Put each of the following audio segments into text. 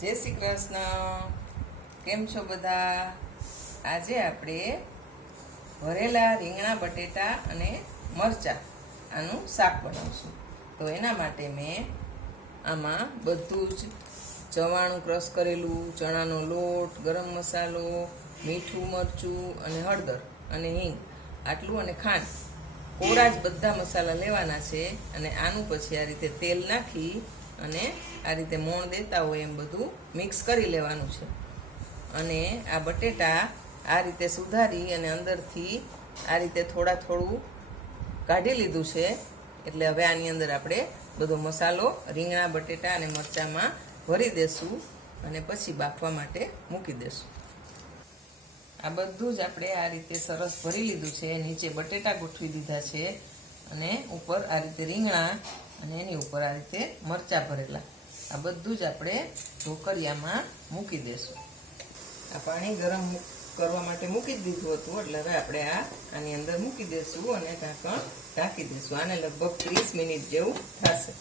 જય શ્રી કૃષ્ણ. કેમ છો બધા? આજે આપણે ભરેલા રીંગણા, બટેટા અને મરચાં આનું શાક બનાવશું. તો એના માટે મેં આમાં બધું જ ચવાણું ક્રશ કરેલું, ચણાનો લોટ, ગરમ મસાલો, મીઠું મરચું અને હળદર અને હિંગ, આટલું અને ખાંડ. કોરા જ બધા મસાલા લેવાના છે અને આનું પછી આ રીતે તેલ નાખી અને આ રીતે મોણ દેતા હોય એમ બધું મિક્સ કરી લેવાનું છે. અને આ બટેટા આ રીતે સુધારી અને અંદરથી આ રીતે થોડા થોડું કાઢી લીધું છે. એટલે હવે આની અંદર આપણે બધો મસાલો, રીંગણા, બટેટા અને મરચાંમાં ભરી દેશું અને પછી બાફવા માટે મૂકી દેશું. આ બધું જ આપણે આ રીતે સરસ ભરી લીધું છે. નીચે બટેટા ગોઠવી દીધા છે અને ઉપર આ રીતે રીંગણા અને એની ઉપર આ રીતે મરચાં ભરેલા. આ બધું જ આપણે ઢોકરિયામાં મૂકી દેશું. આ પાણી ગરમ કરવા માટે મૂકી દીધું હતું, એટલે હવે આપણે આ આની અંદર મૂકી દેશું અને ઢાંકણ ઢાંકી દેશું. આને લગભગ ત્રીસ મિનિટ જેવું થશે.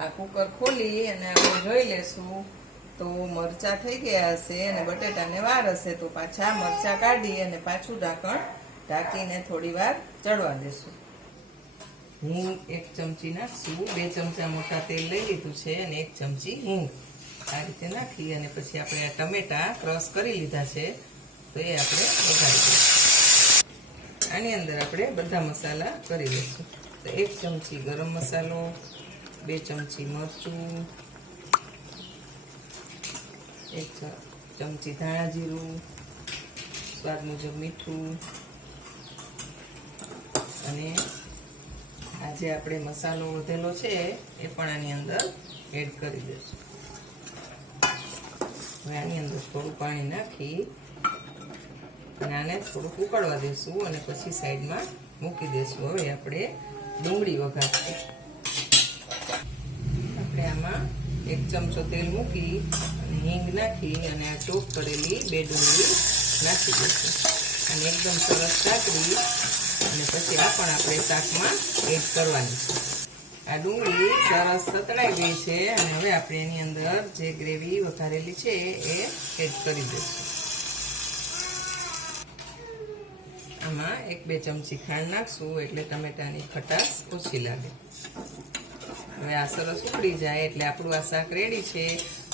આ કુકર ખોલી અને આપણે જોઈ લેશું તો મરચા થઈ ગયા હશે અને બટેટાને વાર હશે, તો પાછા મરચા કાઢી અને પાછું ઢાંકણ ઢાંકીને થોડી વાર ચડવા દેશું. હિંગ એક ચમચી નાખશું, બે ચમચા મોટા તેલ લઈ લીધું છે અને એક ચમચી હિંગ. આ રીતે નાખી અને પછી આપણે આ ટમેટા ક્રશ કરી લીધા છે, તો એ આપણે વઘારી દઈશું. આની અંદર આપણે બધા મસાલા કરી દઈશું. તો એક ચમચી ગરમ મસાલો, બે ચમચી મરચું, એક ચમચી ધાણા જીરું, સ્વાદ મુજબ મીઠું અને આજે આપણે મસાલો વધેલો છે, એ પણ આની અંદર એડ કરી દઈશું. હવે આની અંદર થોડું પાણી નાખી અને આને થોડુંક ઉકળવા દેશું અને પછી સાઈડમાં મૂકી દેશું હવે આપણે ડુંગળી વઘારશું. આપણે આમાં એક ચમચો તેલ મૂકી અને હિંગ નાખી અને આ ચોપ કરેલી બે ડુંગળી નાખી દઈશું. અને એકદમ સરસ સાકરી અને પછી આ પણ આપણે શાકમાં એડ કરવાની છે. આ ડુંગળી સરસ સતળાઈ ગઈ છે અને હવે આપણે એની અંદર જે ગ્રેવી વઘારેલી છે એ એડ કરી દઈશું. આમાં એક બે ચમચી ખાંડ નાખશું એટલે ટમેટાની ખટાશ ઓછી લાગે. હવે આ સરસ ઉકળી જાય એટલે આપણું આ શાક રેડી છે.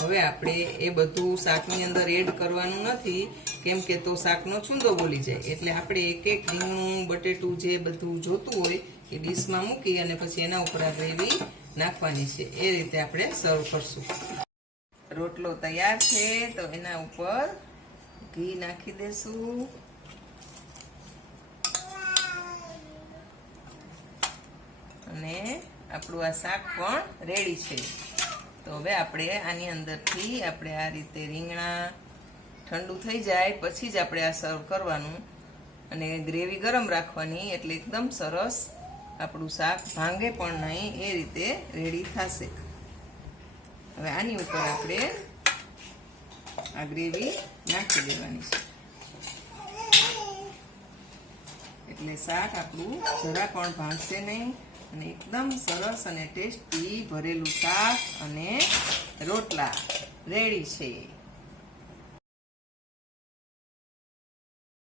હવે આપણે એ બધું શાકની અંદર એડ કરવાનું નથી, કેમ કે તો શાકનો છૂંદો બોલી જાય. એટલે આપણે એક એક રીંગણું, બટેટું જે બધું જોતું હોય એ ડીશમાં મૂકી અને પછી એના ઉપર આ ગ્રેવી નાખવાની છે. એ રીતે આપણે સર્વ કરશું. રોટલો તૈયાર છે, તો એના ઉપર ઘી નાખી દેશું અને આપણું આ શાક પણ રેડી છે. તો હવે આપણે આની અંદરથી આપણે આ રીતે રીંગણા ઠંડુ થઈ જાય, પછી જ આપણે આ સર્વ કરવાનું. અને ગ્રેવી ગરમ રાખવાની એટલે એકદમ સરસ આપણું શાક ભાંગે પણ નહીં, એ રીતે રેડી થશે. હવે આની ઉપર આપણે આ ગ્રેવી નાખી દેવાની છે. એટલે શાક આપણું જરા પણ ભાંગશે નહીં. અને એકદમ સરસ અને ટેસ્ટી ભરેલું શાક અને રોટલા. રેડી છે.